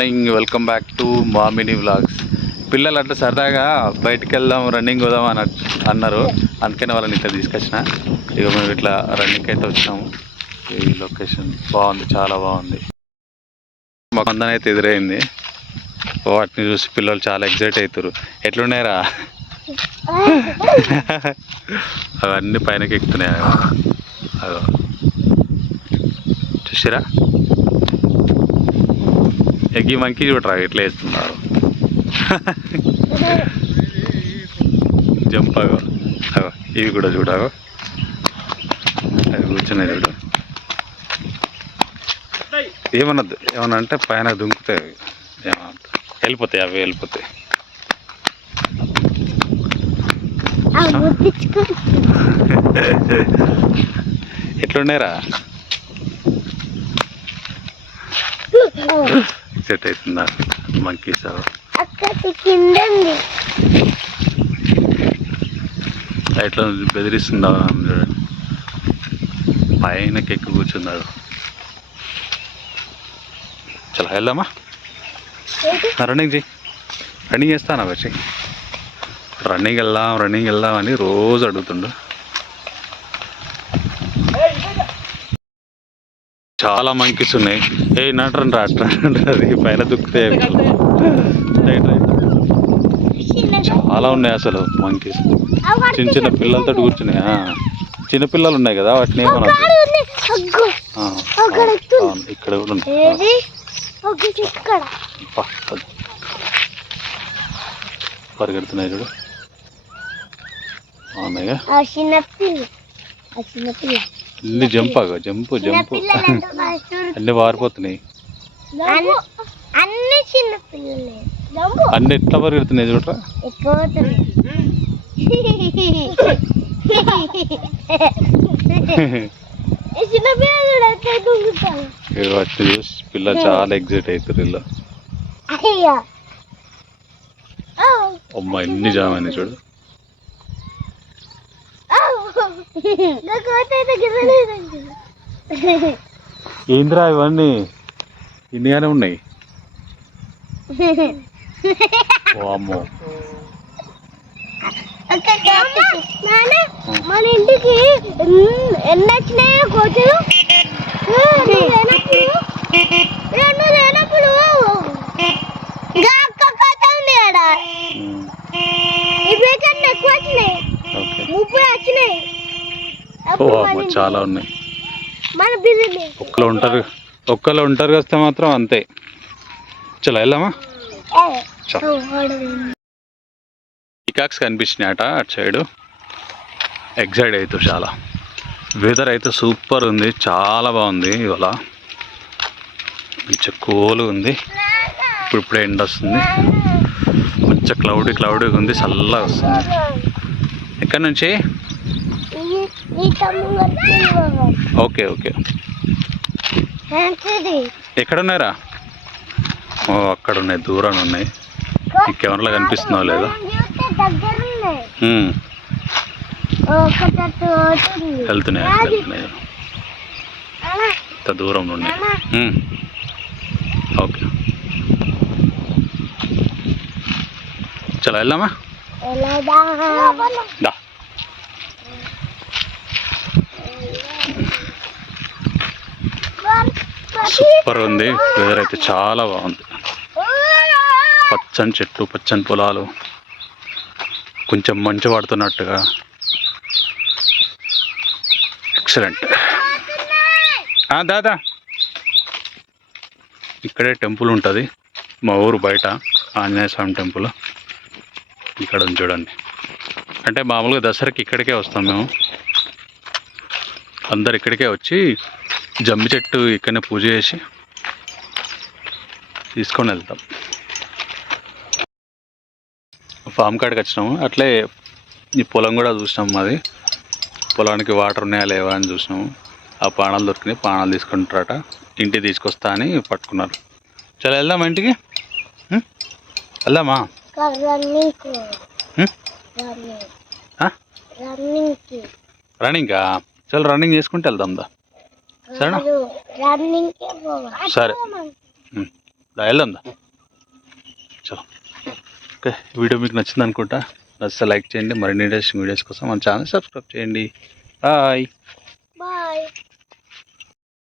Morning welcome back to Mamini vlogs పిల్లలు అంటే సరదాగా బయటికి వెళ్దాం రన్నింగ్ పోదాం అని అన్నారు. అందుకని వాళ్ళని ఇట్లా తీసుకొచ్చిన. ఇక మేము ఇట్లా రన్నింగ్ అయితే వచ్చాము ఈ లొకేషన్ బాగుంది చాలా బాగుంది. మాకు అందరం అయితే ఎదురైంది. వాటిని చూసి పిల్లలు చాలా ఎగ్జైట్ అవుతారు ఎట్లున్నాయిరా? అవన్నీ పైనకి ఎక్కుతున్నాయి. అగో. చూసిరా? ఎగ్గి మంకి చూడరా ఎట్లా వేస్తున్నారు జంప్ అగో అగో ఇవి కూడా చూడగో. అవి కూర్చున్నాయి చూడు. ఏమన్నా ఏమన్నా అంటే పైన దుంకుతాయి ఏమన్నా వెళ్ళిపోతాయి అవి వెళ్ళిపోతాయి. ఎట్లున్నాయిరా? సెట్ అవుతుందా? మంకీస్ ఎట్లా బెదిరిస్తుందా? పైన ఎక్కి కూర్చున్నాడు. చలో వెళ్దామా? రన్నింగ్ చెయ్యి. రన్నింగ్ చేస్తానా వచ్చి రన్నింగ్ వెళ్దాం రన్నింగ్ వెళ్దాం అని రోజు అడుగుతుండు. చాలా మంకీస్ ఉన్నాయి. ఏ నటరండి రా అది పైన దుక్కుతే రైట్ రైట్. చాలా ఉన్నాయి అసలు మంకీస్. చిన్న చిన్న పిల్లలతో కూర్చున్నాయి. ఆ. చిన్న పిల్లలు ఉన్నాయి కదా వాటిని ఏమన్నా ఇక్కడ కూడా ఉన్నాయి. పరిగెడుతున్నాయి చూడు. అవునాయిగా ఆ చిన్న పిల్ల పిల్ల ఇల్లు జంప్ ఆగా జంపు జంపు. అన్ని వారిపోతున్నాయి. అన్ని- అన్ని చిన్న పిల్లలే. అన్ని ఎట్లా పరిగెడుతున్నాయి చూడరా? వాటిని చూసి పిల్లలు చాలా ఎగ్జైట్ అవుతారు ఔ, అమ్మ ఎన్ని జామ్ అయినాయి చూడు. ఏంద్రా ఇవన్నీ? ఇన్నిగానే ఉన్నాయి. అమ్మో. మన ఇంటికి ఎన్- ఎన్ని వచ్చినాయో కోతులు ఆ, నువ్వు లేనప్పుడు ఏ, నువ్వు లేనప్పుడు ఇంకా అక్క కోత ఉంది కదా ఉమ్, ఇప్పుడైతే ఎక్కువ వచ్చినాయి ఓకే ముప్పై వచ్చినాయి ఓ అప్పుడు అమ్మో మన- చాలా ఉన్నాయి. ఒక్కలు ఉంటారు. ఒక్కలు ఉంటారు వస్తే మాత్రం అంతే. చలో వెళ్దామా? పికాక్స్ కనిపించినాయి అట అటు సైడు. ఎగ్జైట్ అవుతారు చాలా. వెదర్ అయితే సూపర్ ఉంది. చాలా బాగుంది ఇవాళ. మంచిగా కూల్ ఉంది. ఇప్పుడు ఇప్పుడే ఎండ వస్తుంది. మంచిగా క్లౌడీ క్లౌడీగా ఉంది. చల్లగా వస్తుంది. ఎక్కడి నుంచి? Okay okay. మంచిది ఎక్కడ ఉన్నారా ఓ అక్కడ ఉన్నాయి దూరం ఉన్నాయి ఈ కెమెరాలో కనిపిస్తున్నావో లేదో? ఉన్నాయి వెళ్తున్నాయి ఇంత దూరం నుండి. Um, okay. చలో వెళ్దామా? దా. సూపర్ ఉంది. వెదర్ అయితే చాలా బాగుంది. పచ్చని చెట్లు పచ్చని పొలాలు. కొంచెం మంచు పడుతున్నట్టుగా. ఎక్సలెంట్ దాదా ఇక్కడే టెంపుల్ ఉంటుంది. మా ఊరు బయట ఆంజనేయ స్వామి టెంపుల్. ఇక్కడ ఉంది చూడండి. అంటే మామూలుగా దసరాకి ఇక్కడికే వస్తాం మేము. అందరు ఇక్కడికే వచ్చి జమ్మి చెట్టు ఇక్కడనే పూజ చేసి తీసుకొని వెళ్తాం. ఫామ్ కాడికి వచ్చినాము. అట్లే ఈ పొలం కూడా చూసినాం మాది. పొలానికి వాటర్ ఉన్నాయా లేవా అని చూసినాము. ఆ పానాలు దొరికినాయి. పానాలు తీసుకుంటారట. ఇంటికి తీసుకొస్తా అని పట్టుకున్నారు. చలో వెళ్దామా ఇంటికి? వెళ్దామా? రన్నింగ్ ఉం? రన్నింగ్. ఆ? రన్నింగ్కి. రన్నింగా? చలో రన్నింగ్ చేసుకుంటే వెళ్దాం దా. సరేనా? సరే. ఉం. వెళ్దాం చలో. ఓకే వీడియో మీకు నచ్చింది అనుకుంటా నచ్చితే లైక్ చేయండి మరిన్ని ఇంట్రెస్టింగ్ వీడియోస్ కోసం మన ఛానల్ సబ్స్క్రైబ్ చేయండి. బాయ్.